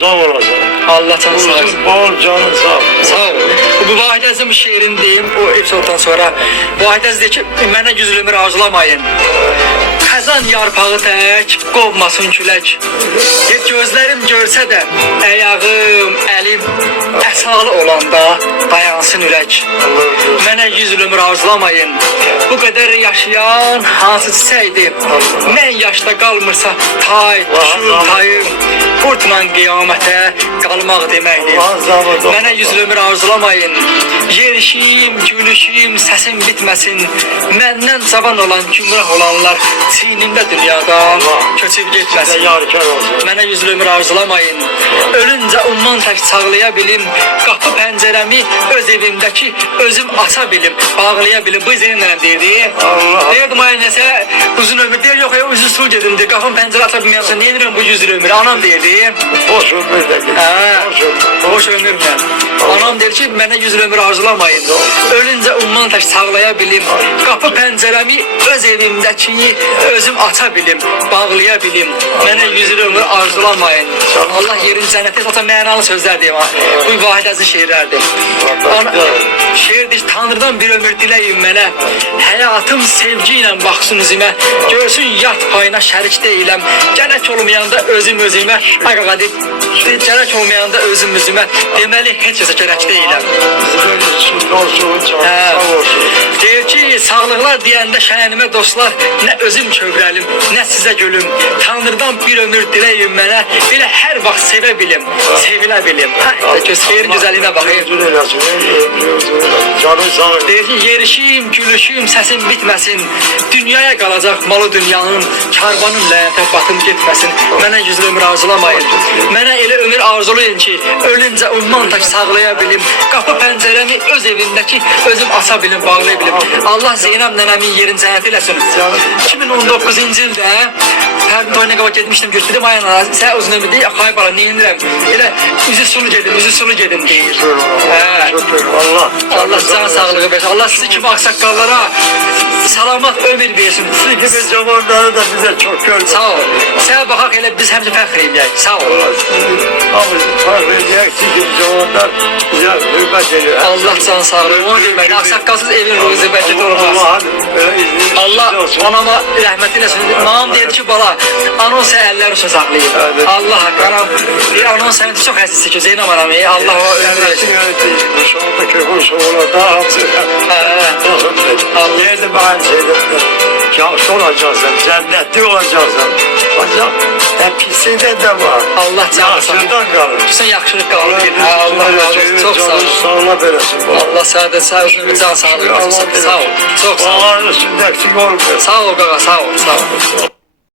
Sağ olasın. Allah canı sağ olsun. Uzun bol canın sağ ol. Sağ ol. Bu Vahid Əzim şeirini deyim o episoddan sonra. Vahid Əziz deyir ki, mənə yüz ömür arzulamayın. Xəzan yarpağı tək, qovmasın külək. Gözlərim görsə də, əyağım, əlim əsalı olanda dayansın ürək. Mənə yüz ömür arzulamayın. Bu qədər yaşayan hansı çiçəkdir? Mən yaşda qalmırsa tay, düşür tayım. Qurtla qiyamətə qalmaq deməkdir. Mənə yüz ömür arzulamayın. Yerişim, gülüşüm, səsim bitməsin. Məndən cavan olan, gümrah olanlar çiynimdə dünyadan köçüb getməsin. Mənə yüz ömür arzulamayın. Ölüncə umman tək çağlaya bilim. Qapı pəncərəmi öz evimdəki özüm aça bilim, bağlaya bilim. Bu izləyənlərə deyirdi. Deyirdim ay nəsə uzun ömür deyir, yox ya uzun sul gedimdir. Qapı pəncərə aça bilməyəmsən, niyə deyirəm bu yüz ömür? Anam deyirdi. Boş ömür de değil. Boş ömürlə. Anam deyir ki, mənə yüz ömür arzulamayın. Ölüncə umman tək çağlaya bilim. Qapı pəncərəmi öz evimdəki özüm aça bilim, bağlaya bilim. Mənə yüz ömür arzulamayın. Allah yerin cənnəti zaten mənalı sözlər deyim ha. Bu Vahid Əzizin şeirlərdir. Şeir deyir, Tanrıdan bir ömür diləyin mənə. Həyatım sevgi ilə baxsın üzümə. Görsün yat payına şərik deyiləm. Gərək olmayanda özüm özümə. Qaqa deyir, gərək olmayanda özüm özümə. Deməli heç kəsə gərək deyiləm. Deyir ki, sağlıqlar deyəndə şənimə dostlar, nə özüm kövrəlim, nə sizə gülüm. Tanrıdan bir ömür diləyin mənə, belə hər vaxt sevə bilim, sevilə bilim. Şeirin gözəlliyinə baxayım. Deyir ki, yerişim, gülüşüm, səsim bitməsin. Dünyaya qalacaq malı dünyanın, karvanın ləyətə batım getməsin. Mənə yüz ömür arzulamayın. Mənə elə ömür arzulayın ki, ölüncə umman tək sağlaya bilim. Qapı pəncərəmi öz evindəki özüm aça bilim, bağlaya bilim. Allah Zeynəb nənəmin yerin cənnət eləsin. 2019-cu ildə hər toyuna qaba getmişdim, götürdüm ayağına. Sən uzun ömür deyil, xay bala, neyindirəm? Elə üzü sulu gedin deyir. Allah can sağlığı versin. Allah sizi kimi aksakallara salamat ömür versin. Sizi gibi zamanları da bize çok gördük. Sağ ol. Sənə baxaq elə biz həmcə fəxr edək. Sağ ol. Ama fəxr edək, sizi gibi zamanlar bize hürmet ediyor. Allah can sağlığı. Onu demək, aksakalsız evin ruzu bəlkə olmaz. Allah anama rəhmət eləsin. Anam deyir ki, bala, anon sən əlləri üstə saxlayıb. Allah haqqı, anam deyir, anon səni çox həssisi ki, Zeynəm anam, Allah o ömür versin. Şu andaki hoş oğlan daha hamsı. Yerdi ben şeydim. Yaşlı olacaksın, cennetli olacaksın. Ancak hepsinde de var. Allah canı sağ olsun. Yaşlıdan kalır. Sən yaxşılıq qalır. Allah razı olsun. Çox sağ ol. Sağla veresin. Allah sənə də sağ olsun, can sağlığı versin. Sağ ol. Çox sağ ol. Allah'ın üstünde eksik olmuyor. Sağ ol qaqa, sağ ol. Sağ ol.